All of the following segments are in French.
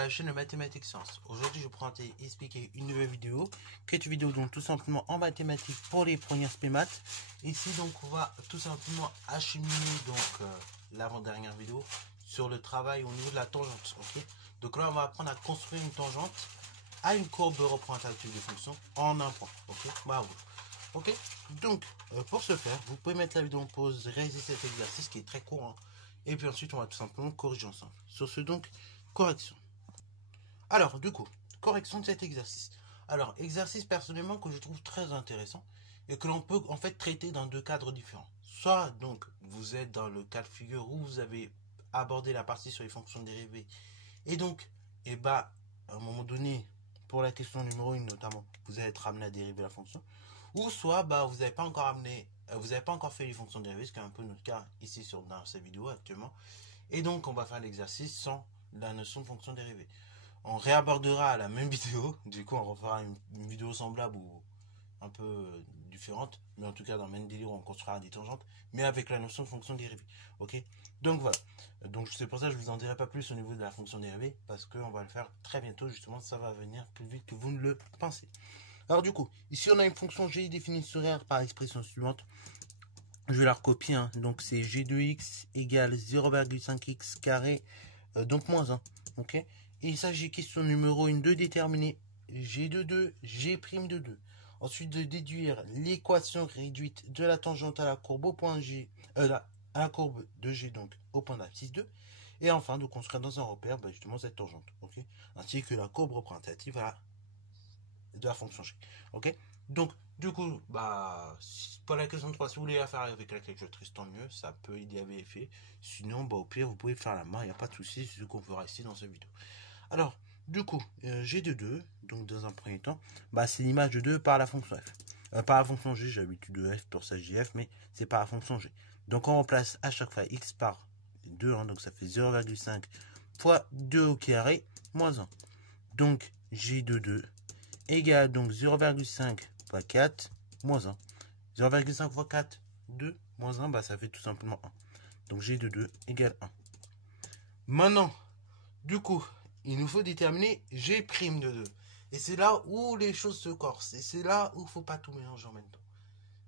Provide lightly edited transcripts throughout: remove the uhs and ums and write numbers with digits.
à la chaîne de Mathématiques Sciences. Aujourd'hui, je vais prendre et expliquer une nouvelle vidéo, qui est une vidéo donc tout simplement en mathématiques pour les premières spé maths. Ici donc on va tout simplement acheminer donc l'avant-dernière vidéo sur le travail au niveau de la tangente. Ok. Donc là on va apprendre à construire une tangente à une courbe représentative de fonction en un point. Ok. Bravo. Ok. Donc pour ce faire, vous pouvez mettre la vidéo en pause, réaliser cet exercice qui est très court. Hein. Et puis ensuite, on va tout simplement corriger ensemble. Sur ce, donc, correction. Alors, du coup, correction de cet exercice. Alors, exercice personnellement que je trouve très intéressant et que l'on peut en fait traiter dans deux cadres différents. Soit, donc, vous êtes dans le cas de figure où vous avez abordé la partie sur les fonctions dérivées. Et donc, à un moment donné, pour la question numéro 1 notamment, vous allez être amené à dériver la fonction. Ou soit, vous n'avez pas encore fait les fonctions dérivées, ce qui est un peu notre cas ici dans cette vidéo actuellement. Et donc, on va faire l'exercice sans la notion de fonction dérivée. On réabordera la même vidéo. Du coup, on refera une vidéo semblable ou un peu différente. Mais en tout cas, dans le même délire, on construira des tangentes, mais avec la notion de fonction dérivée. Ok. Donc, voilà. Donc, c'est pour ça que je vous en dirai pas plus au niveau de la fonction dérivée, parce qu'on va le faire très bientôt. Justement, ça va venir plus vite que vous ne le pensez. Alors du coup, ici on a une fonction g définie sur R par l'expression suivante. Je vais la recopier, hein. Donc c'est g de x égale 0,5x carré, donc moins 1. Ok. Et il s'agit question numéro 1 de déterminer g de 2, g' de 2. Ensuite de déduire l'équation réduite de la tangente à la courbe au point G, à la courbe de g donc au point d'abscisse 2. Et enfin de construire dans un repère justement cette tangente. Ok. Ainsi que la courbe représentative à de la fonction g. Ok. Donc du coup pour la question 3, si vous voulez la faire avec la calculatrice, tant mieux, ça peut y avoir effet. Sinon au pire vous pouvez faire la main, il n'y a pas de souci, c'est ce qu'on fera ici dans cette vidéo. Alors du coup g de 2, donc dans un premier temps c'est l'image de 2 par la fonction f, par la fonction g. J'ai l'habitude de f pour ça jf, mais c'est par la fonction g. Donc on remplace à chaque fois x par 2, hein, donc ça fait 0,5 fois 2 au carré moins 1. Donc g de 2 égale donc 0,5 fois 4 moins 1. 0,5 fois 4, 2 moins 1, ça fait tout simplement 1. Donc g de 2 égale 1. Maintenant, du coup, il nous faut déterminer g' de 2. Et c'est là où les choses se corsent. Et c'est là où il ne faut pas tout mélanger en même temps.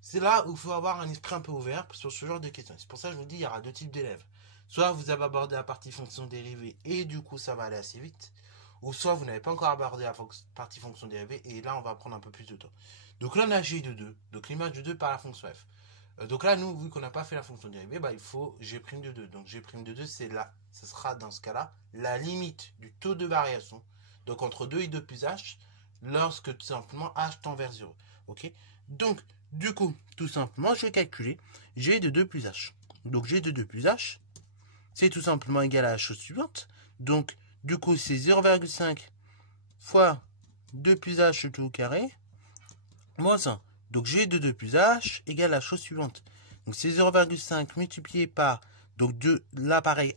C'est là où il faut avoir un esprit un peu ouvert sur ce genre de questions. C'est pour ça que je vous dis, il y aura deux types d'élèves. Soit vous avez abordé la partie fonction dérivée et du coup ça va aller assez vite. Ou soit vous n'avez pas encore abordé la partie fonction dérivée et là on va prendre un peu plus de temps. Donc là on a g de 2, donc l'image de 2 par la fonction f. Donc là nous, vu qu'on n'a pas fait la fonction dérivée, il faut g' de 2. Donc g' de 2 c'est là, ce sera dans ce cas-là la limite du taux de variation. Donc entre 2 et 2 plus h, lorsque tout simplement h tend vers 0. Ok. Donc du coup, tout simplement, je vais calculer g de 2 plus h. Donc g de 2 plus h, c'est tout simplement égal à la chose suivante. Donc du coup, c'est 0,5 fois 2 plus h tout au carré, moins 1. Donc, g de 2 plus h égale la chose suivante. Donc, c'est 0,5 multiplié par, donc 2, là pareil,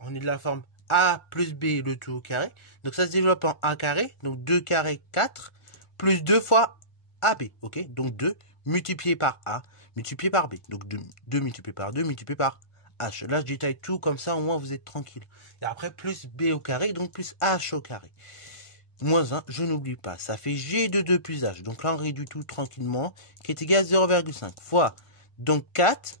on est de la forme a plus b le tout au carré. Donc, ça se développe en a carré, donc 2 carré 4, plus 2 fois ab, ok. Donc, 2 multiplié par a, multiplié par b. Donc, 2 multiplié par 2 multiplié par h. Là, je détaille tout comme ça, au moins vous êtes tranquille. Et après, plus b au carré, donc plus h au carré. Moins 1, je n'oublie pas, ça fait g de 2 plus h. Donc là, on réduit tout tranquillement, qui est égal à 0,5 fois, donc 4,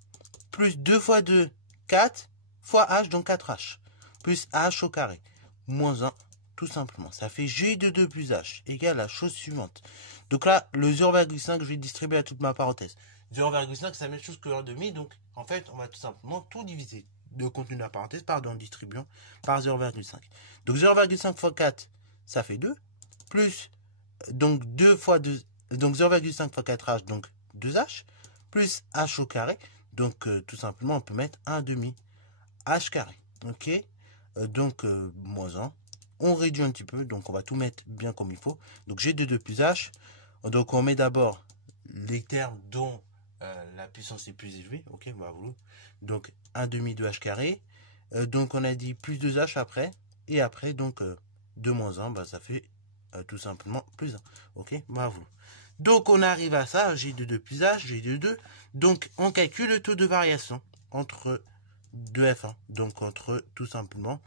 plus 2 fois 2, 4, fois h, donc 4h, plus h au carré. Moins 1, tout simplement. Ça fait g de 2 plus h, égale à la chose suivante. Donc là, le 0,5, je vais distribuer à toute ma parenthèse. 0,5, c'est la même chose que 1,5, donc en fait, on va tout simplement tout diviser. Le contenu de la parenthèse, en distribuant par 0,5. Donc 0,5 fois 4, ça fait 2, plus, donc 2 fois 2, donc 0,5 fois 4h, donc 2h, plus h au carré, donc tout simplement, on peut mettre 1 demi h carré, ok, donc moins 1, on réduit un petit peu, donc on va tout mettre bien comme il faut, donc g de 2 plus h, donc on met d'abord les termes dont la puissance est plus élevée, ok, donc 1 demi de h carré, donc on a dit plus 2h après, et après, donc 2 moins 1, ça fait tout simplement plus 1, ok, donc on arrive à ça, g de 2 plus h, g de 2, donc on calcule le taux de variation entre 2f1, donc entre tout simplement,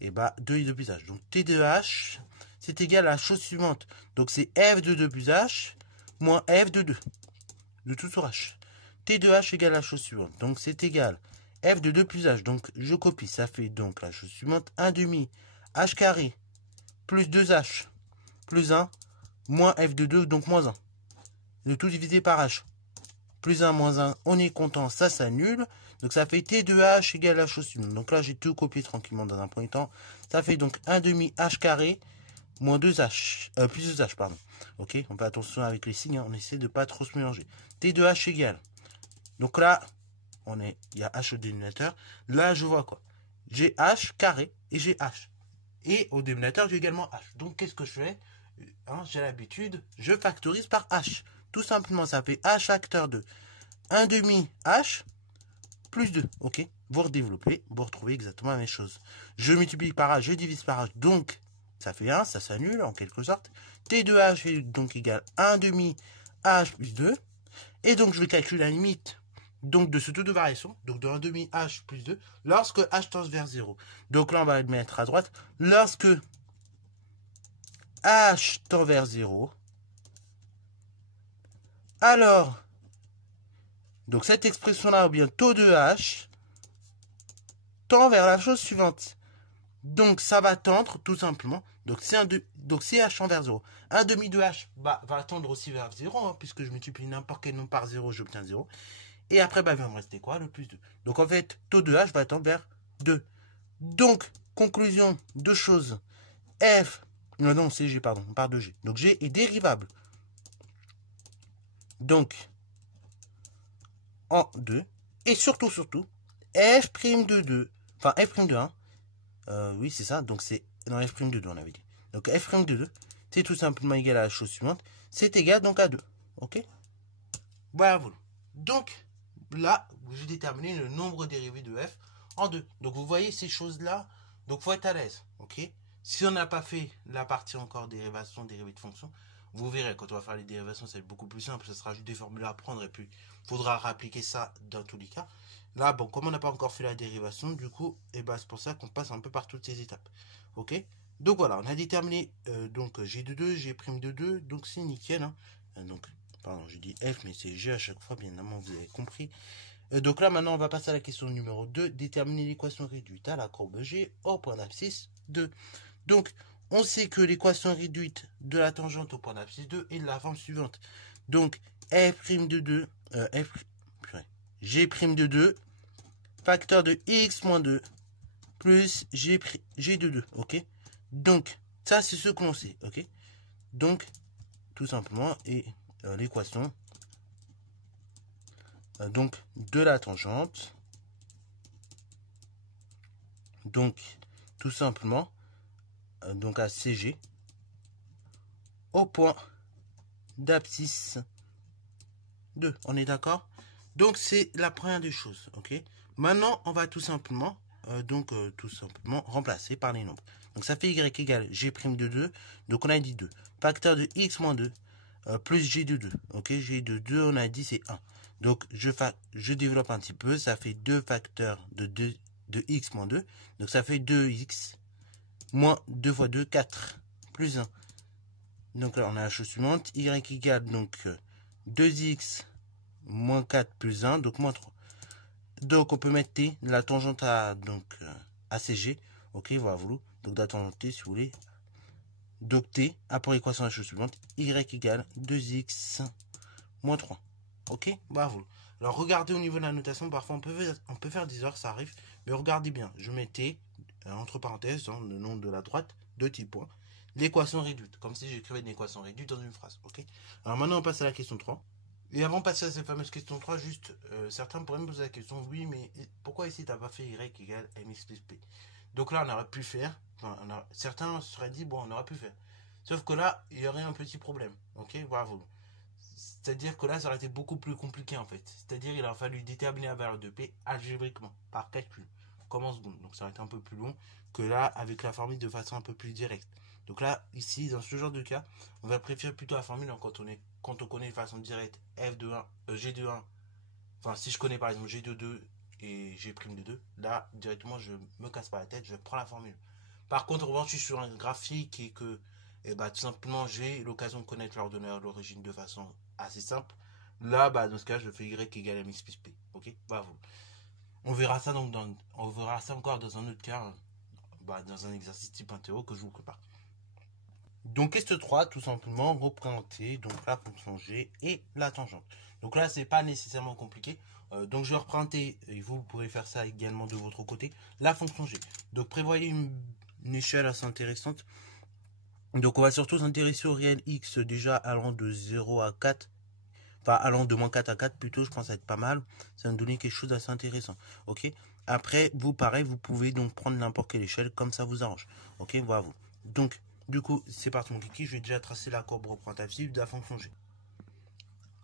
et bah 2 et 2 plus h. Donc T de h, c'est égal à la chose suivante. Donc c'est F de 2 plus h moins F de 2, de tout sur h. T de h égale la chose suivante. Donc c'est égal F de 2 plus h. Donc je copie, ça fait donc la chose suivante. 1 demi h carré plus 2h plus 1 moins F de 2, donc moins 1. Le tout divisé par h. Plus 1 moins 1, on est content, ça s'annule. Donc ça fait T de h égale la chose suivante. Donc là j'ai tout copié tranquillement dans un premier temps. Ça fait donc 1 demi h carré moins 2h, plus 2h, pardon. Ok, on fait attention avec les signes, hein, on essaie de ne pas trop se mélanger. T de h égale. Donc là, il y a h au dénominateur. Là, je vois quoi? J'ai h carré et j'ai h. Et au dénominateur, j'ai également h. Donc qu'est-ce que je fais? Hein, j'ai l'habitude, je factorise par h. Tout simplement, ça fait h facteur de 1 demi h plus 2. Ok, vous redéveloppez, vous retrouvez exactement la même chose. Je multiplie par h, je divise par h, donc ça fait 1, ça s'annule en quelque sorte. T de h est donc égal à 1 demi h plus 2. Et donc je vais calculer la limite donc de ce taux de variation, donc de 1 demi h plus 2, lorsque h tend vers 0. Donc là, on va le mettre à droite. Lorsque h tend vers 0, alors, donc cette expression-là, ou bien taux de h, tend vers la chose suivante. Donc ça va tendre tout simplement. Donc si h tend vers 0, 1 demi de h va tendre aussi vers 0, hein, puisque je multiplie n'importe quel nombre par 0, j'obtiens 0. Et après, il va me rester quoi? Le plus 2. Donc en fait, taux de h va tendre vers 2. Donc, conclusion, deux choses. F, non, c'est G, pardon, on part de G. Donc G est dérivable. Donc, en 2. Et surtout, F' de 2, enfin F' de 1, oui, c'est ça. Donc c'est, non, F' de 2, on avait dit. Donc F' de 2, c'est tout simplement égal à la chose suivante. C'est égal donc à 2. Ok? Voilà. Donc, là, j'ai déterminé le nombre dérivé de f en 2. Donc, vous voyez ces choses-là. Donc, il faut être à l'aise. Ok? Si on n'a pas fait la partie encore dérivation, dérivée de fonction, vous verrez, quand on va faire les dérivations, c'est beaucoup plus simple. Ce sera juste des formules à prendre et puis il faudra réappliquer ça dans tous les cas. Là, bon, comme on n'a pas encore fait la dérivation, du coup, et ben, c'est pour ça qu'on passe un peu par toutes ces étapes. Ok? Donc, voilà, on a déterminé donc G de 2, G' de 2. Donc, c'est nickel. Hein. Donc, pardon, je dis F, mais c'est G à chaque fois, bien évidemment, vous avez compris. Donc là, maintenant, on va passer à la question numéro 2. Déterminer l'équation réduite à la courbe G au point d'abscisse 2. Donc, on sait que l'équation réduite de la tangente au point d'abscisse 2 est de la forme suivante. Donc, F' de 2, G' de 2, facteur de x moins 2, plus G de 2, ok? Donc, ça, c'est ce qu'on sait, ok? Donc, tout simplement, et l'équation donc de la tangente, donc tout simplement donc à CG au point d'abscisse 2. On est d'accord? Donc c'est la première des choses. Ok. Maintenant on va tout simplement remplacer par les nombres. Donc ça fait y égale g' de 2. Donc on a dit 2. Facteur de x moins 2 plus g de 2. Ok. G de 2 on a dit c'est 1. Donc je développe un petit peu. Ça fait 2 facteurs de x moins 2. Donc ça fait 2x moins 2 fois 2, 4 plus 1. Donc là on a la chose suivante. Y égale donc 2x moins 4 plus 1, donc moins 3. Donc on peut mettre t, la tangente à CG. Ok, voilà, vous. Donc la tangente t si vous voulez. Donc t, après l'équation la chose suivante. Y égale 2x moins 3. Ok, bravo. Alors regardez au niveau de la notation, parfois on peut faire des erreurs, ça arrive. Mais regardez bien, je mets t, entre parenthèses, hein, le nom de la droite, 2 petits points. L'équation réduite, comme si j'écrivais une équation réduite dans une phrase. Ok. Alors maintenant on passe à la question 3. Et avant de passer à cette fameuse question 3, juste, certains pourraient me poser la question, oui, mais pourquoi ici tu n'as pas fait y égale mx plus p? Donc là on aurait pu faire, enfin, certains se seraient dit, bon, on aurait pu faire. Sauf que là, il y aurait un petit problème. Ok, bravo. C'est-à-dire que là, ça aurait été beaucoup plus compliqué en fait. C'est-à-dire qu'il aurait fallu déterminer la valeur de P algébriquement, par calcul, comme en seconde. Donc ça aurait été un peu plus long que là, avec la formule de façon un peu plus directe. Donc là, ici, dans ce genre de cas, on va préférer plutôt la formule quand on connaît de façon directe F de 1, G de 1. Enfin, si je connais par exemple G de 2 et G' de 2, là, directement, je me casse pas la tête, je prends la formule. Par contre, moi, je suis sur un graphique et que, bah, tout simplement, j'ai l'occasion de connaître l'ordonneur d'origine de façon assez simple. Là, bah, dans ce cas, je fais Y égale MX plus P. Ok, bah, vous. On verra ça donc on verra ça encore dans un autre cas, bah, dans un exercice type interro que je vous prépare. Donc, test 3, tout simplement, représenter donc la fonction G et la tangente. Donc là, c'est pas nécessairement compliqué. Donc, je vais représenter, et vous pourrez faire ça également de votre côté, la fonction G. Donc, prévoyez une échelle assez intéressante. Donc, on va surtout s'intéresser au réel X déjà allant de 0 à 4. Enfin, allant de moins 4 à 4 plutôt, je pense que ça va être pas mal. Ça va nous donner quelque chose d'assez intéressant. Ok. Après, vous, pareil, vous pouvez donc prendre n'importe quelle échelle comme ça vous arrange. Ok, voilà vous. Donc, du coup, c'est parti mon kiki. Je vais déjà tracer la courbe représentative de la fonction G.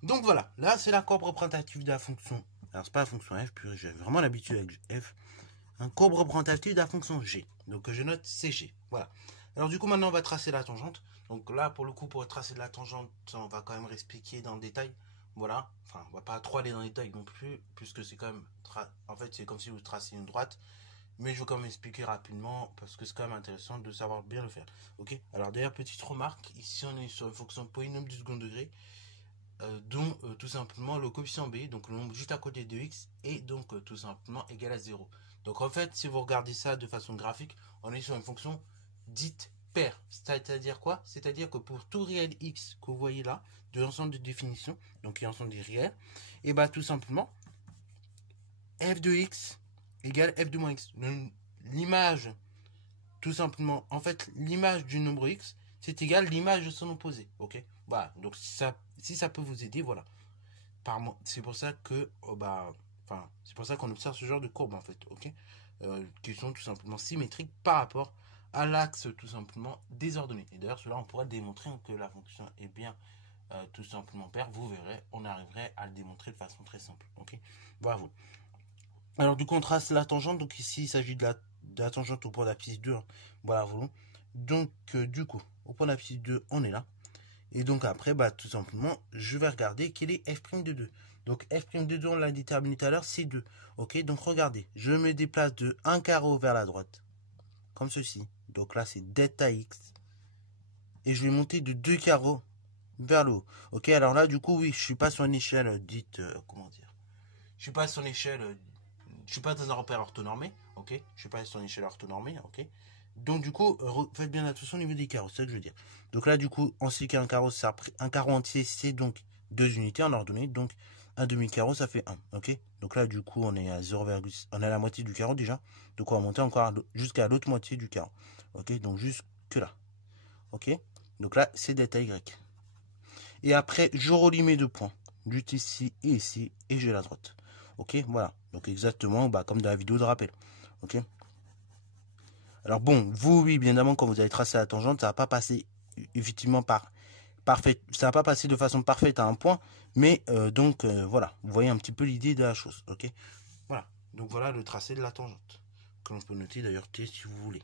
Donc voilà, là c'est la courbe représentative de la fonction. Alors c'est pas la fonction f, puis j'ai vraiment l'habitude avec f. Un courbe représentative de la fonction g. Donc je note CG. Voilà. Alors du coup maintenant on va tracer la tangente. Donc là pour le coup pour tracer de la tangente, on va quand même expliquer dans le détail. Voilà. Enfin on va pas trop aller dans le détail non plus, puisque c'est quand même en fait c'est comme si vous tracez une droite. Mais je vais quand même expliquer rapidement parce que c'est quand même intéressant de savoir bien le faire. Ok. Alors d'ailleurs petite remarque, ici on est sur une fonction polynôme du second degré. Dont tout simplement le coefficient b, donc le nombre juste à côté de x, est donc tout simplement égal à 0. Donc en fait, si vous regardez ça de façon graphique, on est sur une fonction dite paire. C'est-à-dire quoi? C'est-à-dire que pour tout réel x que vous voyez là, de l'ensemble de définitions, donc qui ensemble des réels, et bah tout simplement, f de x égale f de moins x. L'image, tout simplement, en fait, l'image du nombre x, c'est égal l'image de son opposé. Ok. Voilà. Donc si ça peut vous aider, voilà. C'est pour ça que c'est pour ça qu'on observe ce genre de courbe en fait, ok, qui sont tout simplement symétriques par rapport à l'axe tout simplement désordonné. Et d'ailleurs cela on pourra démontrer que la fonction est bien tout simplement paire. Vous verrez, on arriverait à le démontrer de façon très simple. Ok, bravo. Alors du coup on trace la tangente. Donc ici il s'agit de la tangente au point d'abscisse 2, hein. Voilà, voilà. Donc du coup au point d'abscisse 2 on est là. Et donc après, bah, tout simplement, je vais regarder quel est f' de 2. Donc f' de 2, on l'a déterminé tout à l'heure, c'est 2. Ok, donc regardez, je me déplace de 1 carreau vers la droite, comme ceci. Donc là, c'est delta x. Et je vais monter de 2 carreaux vers le haut. Ok, alors là, du coup, oui, je suis pas sur une échelle dite, comment dire, je suis pas sur une échelle, je suis pas dans un repère orthonormé, ok, je suis pas sur une échelle orthonormée, ok. Donc du coup, faites bien attention au niveau des carreaux, c'est ça que je veux dire. Donc là, du coup, on sait qu'un carreau, un carreau entier, c'est donc 2 unités en ordonnée. Donc un demi-carreau, ça fait 1. Ok. Donc là, du coup, on est à 0, on est à la moitié du carreau déjà. Donc on va monter encore jusqu'à l'autre moitié du carreau. Ok. Donc jusque là. Ok. Donc là, c'est delta y. Et après, je relie mes deux points. Juste ici et ici. Et j'ai la droite. Ok. Voilà. Donc exactement comme dans la vidéo de rappel. Ok. Alors bon, vous, oui, bien évidemment, quand vous allez tracer la tangente, ça va pas passer effectivement ça va pas passer de façon parfaite à un point, mais voilà, vous voyez un petit peu l'idée de la chose, ok. Voilà, donc voilà le tracé de la tangente, que l'on peut noter d'ailleurs T si vous voulez.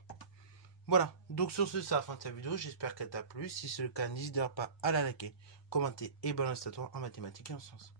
Voilà, donc sur ce, c'est la fin de cette vidéo, j'espère qu'elle t'a plu. Si c'est le cas, n'hésite pas à la liker, commenter et balancer toi en mathématiques et en sciences.